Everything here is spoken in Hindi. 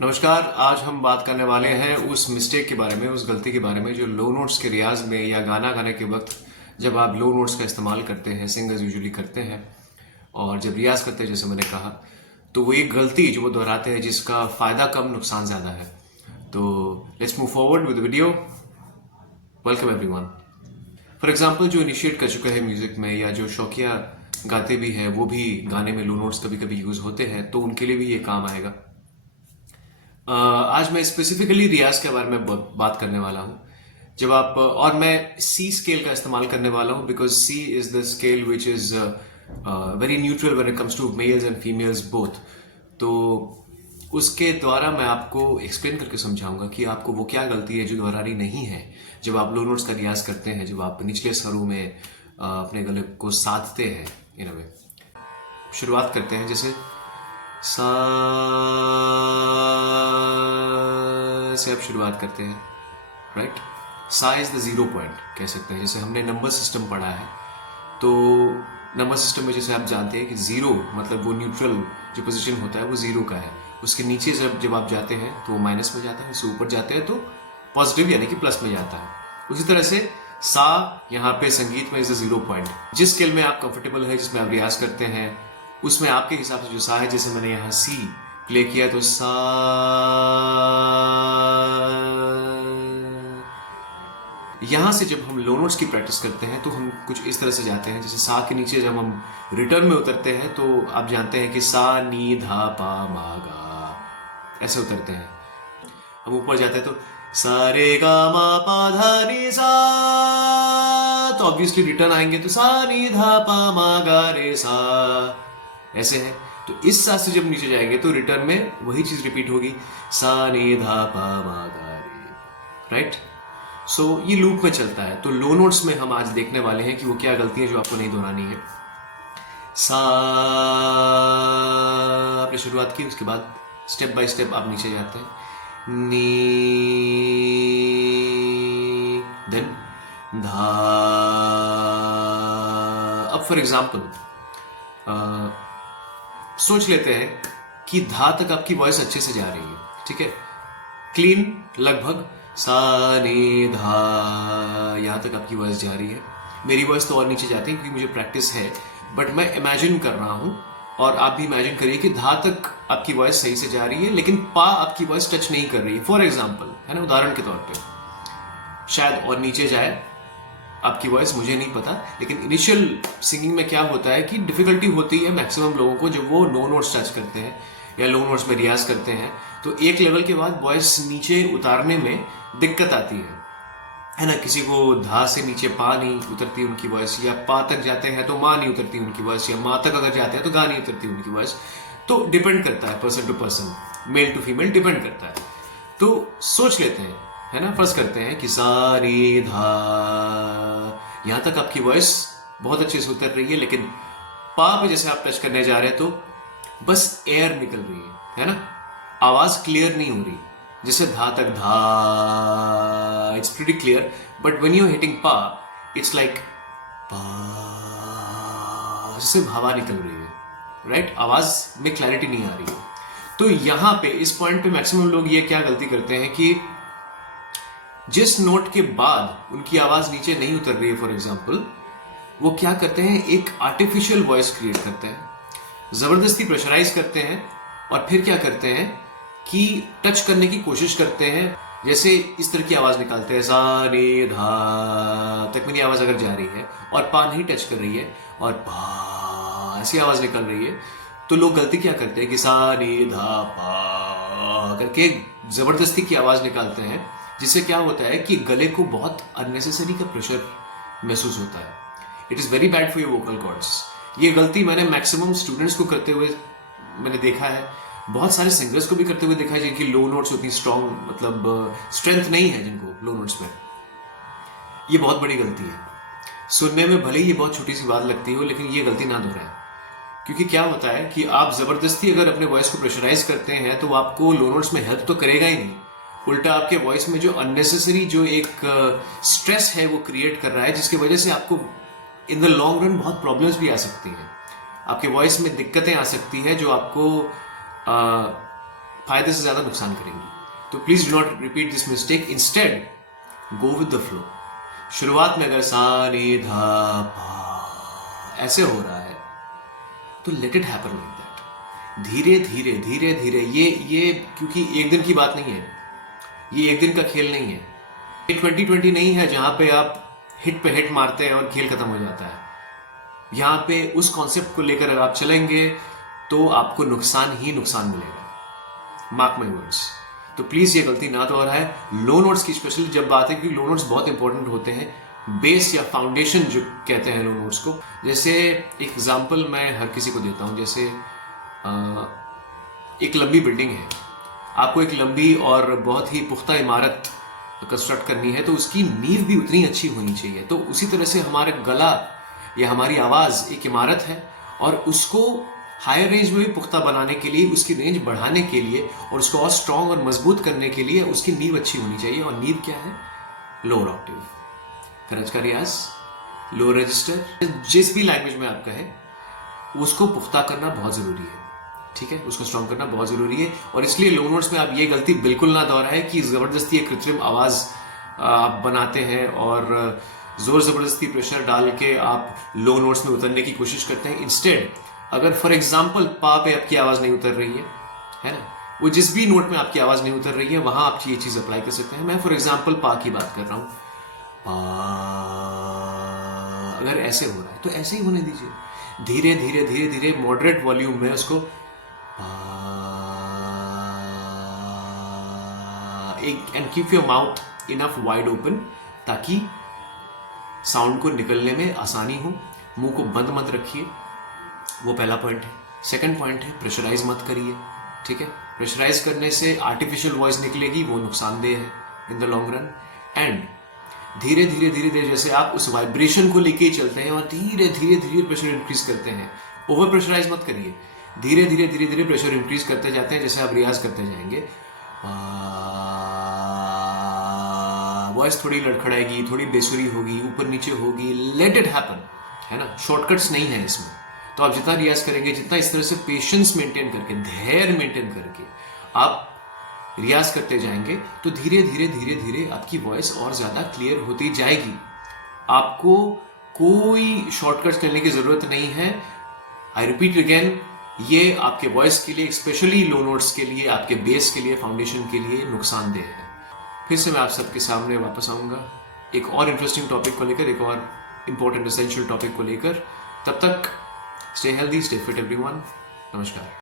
नमस्कार। आज हम बात करने वाले हैं उस मिस्टेक के बारे में, उस गलती के बारे में जो लो नोट्स के रियाज में या गाना गाने के वक्त जब आप लो नोट्स का इस्तेमाल करते हैं, सिंगर्स यूजुअली करते हैं और जब रियाज करते हैं, जैसे मैंने कहा, तो वो एक गलती जो वो दोहराते हैं जिसका फ़ायदा कम नुकसान ज़्यादा है। तो let's move forward with video. Welcome everyone. For example, जो इनिशिएट कर चुका है म्यूज़िक में या जो शौकिया गाते भी हैं वो भी गाने में लो नोट्स कभी कभी यूज़ होते हैं, तो उनके लिए भी ये काम आएगा। आज मैं स्पेसिफिकली रियाज के बारे में बात करने वाला हूँ। जब आप और मैं सी स्केल का इस्तेमाल करने वाला हूँ because she is the scale which is very neutral when it comes to males and females both. तो उसके द्वारा मैं आपको एक्सप्लेन करके समझाऊंगा कि आपको वो क्या गलती है जो दोहरानी नहीं है जब आप लो नोट्स का रियाज करते हैं, जब आप निचले स्वरों में अपने गले को साधते हैं। इन अ वे शुरुआत करते हैं, जैसे सा से आप शुरुआत करते हैं, राइट। सा इज द जीरो पॉइंट कह सकते हैं। जैसे हमने नंबर सिस्टम पढ़ा है, तो नंबर सिस्टम में जैसे आप जानते हैं कि जीरो मतलब वो न्यूट्रल जो पोजीशन होता है वो जीरो का है। उसके नीचे जब आप जाते हैं तो वो माइनस में जाता है, उससे ऊपर जाते हैं तो पॉजिटिव यानी कि प्लस में जाता है। उसी तरह से सा यहाँ पे संगीत में इज द जीरो पॉइंट। जिस स्केल में आप कंफर्टेबल है, जिसमें आप रियाज करते हैं, उसमें आपके हिसाब से जो सा है, जैसे मैंने यहाँ सी प्ले किया तो सा, यहां से जब हम लो नोट्स की प्रैक्टिस करते हैं तो हम कुछ इस तरह से जाते हैं। जैसे सा के नीचे जब हम रिटर्न में उतरते हैं तो आप जानते हैं कि सा नी धा पा मा गा, ऐसे उतरते हैं। हम ऊपर जाते हैं तो सा रे गा मा पा धा नी सा, तो ऑब्वियसली रिटर्न आएंगे तो सा नी धा पा मा गा रे सा, ऐसे है। तो इस सा से जब नीचे जाएंगे तो रिटर्न में वही चीज रिपीट होगी, सा नी धा पा मा गा रे, राइट। सो ये लूप में चलता है। तो लो नोट्स में हम आज देखने वाले हैं कि वो क्या गलती है जो आपको नहीं दोहरानी है। सा आपने शुरुआत की, उसके बाद स्टेप बाय स्टेप आप नीचे जाते हैं, नी, देन धा। अब फॉर एग्जाम्पल सोच लेते हैं कि धा तक आपकी वॉइस अच्छे से जा रही है, ठीक है, क्लीन, लगभग सा नी धा, यहां तक आपकी वॉइस जा रही है। मेरी वॉइस तो और नीचे जाती है क्योंकि मुझे प्रैक्टिस है, बट मैं इमेजिन कर रहा हूं और आप भी इमेजिन करिए कि धा तक आपकी वॉइस सही से जा रही है लेकिन पा आपकी वॉइस टच नहीं कर रही है, फॉर एग्जाम्पल, है ना, उदाहरण के तौर पे। शायद और नीचे जाए आपकी वॉइस, मुझे नहीं पता, लेकिन इनिशियल सिंगिंग में क्या होता है कि डिफिकल्टी होती है मैक्सिमम लोगों को जब वो नो नोट्स टच करते हैं या लो नोट्स में रियाज करते हैं। तो एक लेवल के बाद वॉइस नीचे उतारने में दिक्कत आती है ना। किसी को धा से नीचे पा नहीं उतरती उनकी वॉइस, या पा तक जाते हैं तो माँ नहीं उतरती उनकी वॉइस, या माँ तक अगर जाते हैं तो गा नहीं उतरती उनकी वॉइस। तो डिपेंड करता है person to person, male to female depend करता है। तो सोच लेते हैं, है ना, फर्स्ट करते हैं कि सा रे धा, यहां तक आपकी वॉइस बहुत अच्छे से उतर रही है, लेकिन पा पे जैसे आप टच करने जा रहे हैं तो बस एयर निकल रही है ना, आवाज क्लियर नहीं हो रही। जैसे धा तक धा, it's pretty clear, but when you hitting पा इट्स लाइक पा, जैसे हवा निकल रही है, राइट, आवाज में क्लैरिटी नहीं आ रही है। तो यहां पे इस पॉइंट पे मैक्सिमम लोग ये क्या गलती करते हैं कि जिस नोट के बाद उनकी आवाज नीचे नहीं उतर रही है, फॉर एग्जाम्पल, वो क्या करते हैं, एक आर्टिफिशियल वॉइस क्रिएट करते हैं, जबरदस्ती प्रेशराइज करते हैं और फिर क्या करते हैं कि टच करने की कोशिश करते हैं। जैसे इस तरह की आवाज निकालते हैं, सा रे धा तक मेरी आवाज अगर जा रही है और पा नहीं टच कर रही है और पा ऐसी आवाज निकल रही है, तो लोग गलती क्या करते हैं कि सा रे धा पा करके जबरदस्ती की आवाज निकालते हैं, जिससे क्या होता है कि गले को बहुत अननेसेसरी का प्रेशर महसूस होता है। It is very bad for your vocal cords. ये गलती मैंने मैक्सिमम स्टूडेंट्स को करते हुए मैंने देखा है, बहुत सारे सिंगर्स को भी करते हुए देखा है जिनकी लो नोट्स उतनी स्ट्रॉन्ग, मतलब स्ट्रेंथ नहीं है जिनको लो नोट्स में। ये बहुत बड़ी गलती है। सुनने में भले ही ये बहुत छोटी सी बात लगती हो, लेकिन ये गलती ना दोहराएं, क्योंकि क्या होता है कि आप जबरदस्ती अगर अपने वॉइस को प्रेशराइज करते हैं तो आपको लो नोट्स में हेल्प तो करेगा ही नहीं, उल्टा आपके वॉइस में जो अननेसेसरी जो एक स्ट्रेस है वो क्रिएट कर रहा है, जिसकी वजह से आपको इन द लॉन्ग रन बहुत प्रॉब्लम्स भी आ सकती हैं। आपके वॉइस में दिक्कतें आ सकती है जो आपको फायदे से ज्यादा नुकसान करेंगी। तो please do not repeat this mistake, instead go with the flow. शुरुआत में अगर सा रे धा पा ऐसे हो रहा है तो let it happen like that, धीरे धीरे धीरे धीरे। ये क्योंकि एक दिन की बात नहीं है, ये एक दिन का खेल नहीं है, ये 2020 नहीं है जहां पे आप हिट पे हिट मारते हैं और खेल खत्म हो जाता है। यहां पे उस कॉन्सेप्ट को लेकर अगर आप चलेंगे तो आपको नुकसान ही नुकसान मिलेगा, मार्क माई वर्ड्स। तो प्लीज ये गलती ना दोहराए। लो नोट्स की स्पेशली जब बात है, क्योंकि लो नोट्स बहुत इंपॉर्टेंट होते हैं, बेस या फाउंडेशन जो कहते हैं लो नोट्स को। जैसे एग्जांपल मैं हर किसी को देता हूं, जैसे एक लंबी बिल्डिंग है, आपको एक लंबी और बहुत ही पुख्ता इमारत कंस्ट्रक्ट करनी है, तो उसकी नींव भी उतनी अच्छी होनी चाहिए। तो उसी तरह से हमारा गला या हमारी आवाज एक इमारत है, और उसको हायर रेंज में भी पुख्ता बनाने के लिए, उसकी रेंज बढ़ाने के लिए और उसको और स्ट्रांग और मजबूत करने के लिए उसकी नींव अच्छी होनी चाहिए। और नींव क्या है? लोअर ऑक्टेव, खरज का रियाज, लोअर रजिस्टर, जिस भी लैंग्वेज में आप कहें, उसको पुख्ता करना बहुत जरूरी है। ठीक है, उसको स्ट्रांग करना बहुत जरूरी है। और इसलिए लो नोट्स में आप ये गलती बिल्कुल ना दोहराएं कि जबरदस्ती एक कृत्रिम आवाज आप बनाते हैं और जोर जबरदस्ती प्रेशर डाल के आप लो नोट्स में उतरने की कोशिश करते हैं। इंस्टेड अगर फॉर एग्जाम्पल पा पे आपकी आवाज नहीं उतर रही है ना, वो जिस भी नोट में आपकी आवाज नहीं उतर रही है वहां आप ये चीज अप्लाई कर सकते हैं। मैं फॉर एग्जाम्पल पा की बात कर रहा हूं, पा अगर ऐसे हो रहा है तो ऐसे ही होने दीजिए, धीरे धीरे धीरे धीरे मॉडरेट वॉल्यूम में उसको and keep your mouth enough wide open ताकि साउंड को निकलने में आसानी हो। मुंह को बंद मत रखिए, वो पहला पॉइंट है। सेकंड पॉइंट है प्रेशराइज मत करिए। ठीक है, प्रेशराइज करने से आर्टिफिशियल वॉइस निकलेगी, वो नुकसानदेह है in the long run. And धीरे धीरे धीरे धीरे जैसे आप उस वाइब्रेशन को लेके ही चलते हैं और धीरे धीरे धीरे प्रेशर इंक्रीज करते हैं, ओवर प्रेशराइज मत करिए, धीरे धीरे धीरे धीरे प्रेशर इंक्रीज करते जाते हैं। जैसे आप रियाज करते जाएंगे, वॉइस थोड़ी लड़खड़ाएगी, थोड़ी बेसुरी होगी, ऊपर नीचे होगी, लेट इट हैपन, है ना, शॉर्टकट्स नहीं है इसमें। तो आप जितना रियाज करेंगे, जितना इस तरह से पेशेंस मेंटेन करके, धैर्य मेंटेन करके आप रियाज करते जाएंगे, तो धीरे धीरे धीरे धीरे आपकी वॉइस और ज्यादा क्लियर होती जाएगी। आपको कोई शॉर्टकट्स करने की जरूरत नहीं है। आई रिपीट अगेन, ये आपके वॉइस के लिए, स्पेशली लो नोट्स के लिए, आपके बेस के लिए, फाउंडेशन के लिए नुकसानदेह है। फिर से मैं आप सबके सामने वापस आऊंगा एक और इंटरेस्टिंग टॉपिक को लेकर, एक और इंपॉर्टेंट एसेंशियल टॉपिक को लेकर। तब तक stay healthy, stay fit everyone. नमस्कार।